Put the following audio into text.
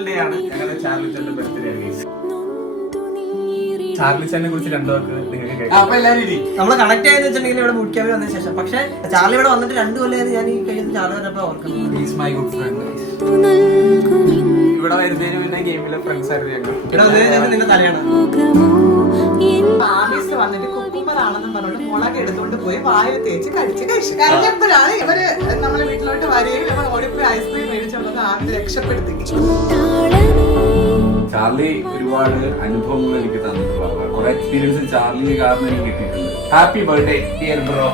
Special day ആണ്. ഞങ്ങളുടെ ചാർലിച്ചന്റെ birthday ആണ്. ചാർലിച്ചനെ കുറിച്ച് രണ്ടു വാക്ക് നിങ്ങൾക്ക് കേൾക്കാം. അപ്പൊ എല്ലാവരും നമ്മള് കണക്ട് ചെയ്തെന്ന് വെച്ചിട്ടുണ്ടെങ്കിൽ ഇവിടെ ബൂട്ട് ക്യാമ്പിൽ വന്നതിന് ശേഷം. പക്ഷെ ചാർലി ഇവിടെ വന്നിട്ട് 2 കൊല്ലം ഞാൻ ഈ കഴിഞ്ഞ ചാർലി വന്നപ്പോ ഓർക്കുന്നത്. Is my good friend. ഇവിടെ വരുന്നതിന് മുന്നേ ഗെയിമിലെ ഫ്രണ്ട്സ് ആയിരുന്നു ഞങ്ങൾ. ഇവിടെ വന്നതിന് നിന്നെ തലയാണ്. ആഫീസിൽ വന്നിട്ട് കുക്കുമ്പർ ആണെന്നും പറഞ്ഞോണ്ട് മുളക് എടുത്തോണ്ട് പോയി വായിൽ തേച്ച് കഴിച്ച് കഴിഞ്ഞപ്പോഴാണ് ഇവര് നമ്മളെ വീട്ടിലോട്ട് വരികയും നമ്മൾ ഓടിപ്പോയി ഐസ്ക്രീം മേടിച്ചോണ്ട് ആദ്യം രക്ഷപ്പെടുത്തി. ചാർലി ഒരുപാട് അനുഭവങ്ങൾ എനിക്ക് തന്നിട്ടുള്ള കുറെ എക്സ്പീരിയൻസ് ചാർലി കാരണം എനിക്ക് കിട്ടിയിട്ടുണ്ട്. Happy birthday dear bro.